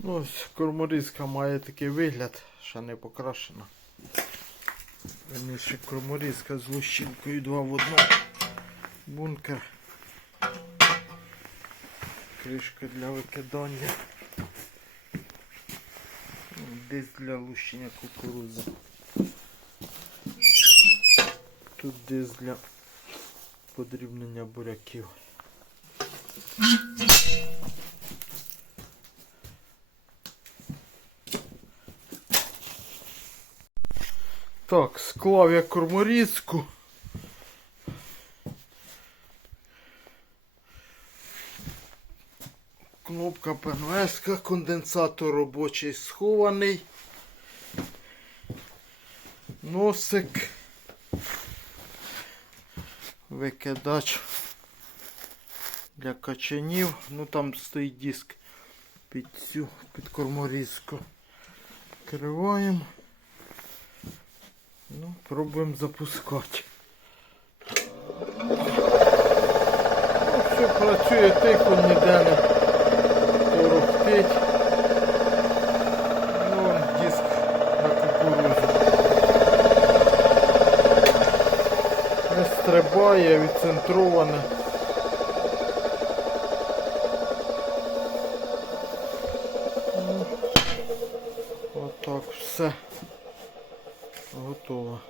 Ну, ось корморізка має такий вигляд, ще не покрашена. Раніше корморізка з лущинкою два в одному. Бункер. Кришка для викидання. Десь для лущення кукурузи. Тут десь для подрібнення буряків. Так, склав я корморізку. Кнопка ПНВС, конденсатор робочий схований. Носик. Викидач для качанів. Ну там стоїть диск під цю під корморізку. Криваємо. Ну, пробуємо запускати. Ну, все працює тихо, ніде не торохтить. Ну, диск на кукурузу. Не стрибає, відцентроване. Ну, Отак, все. Готово.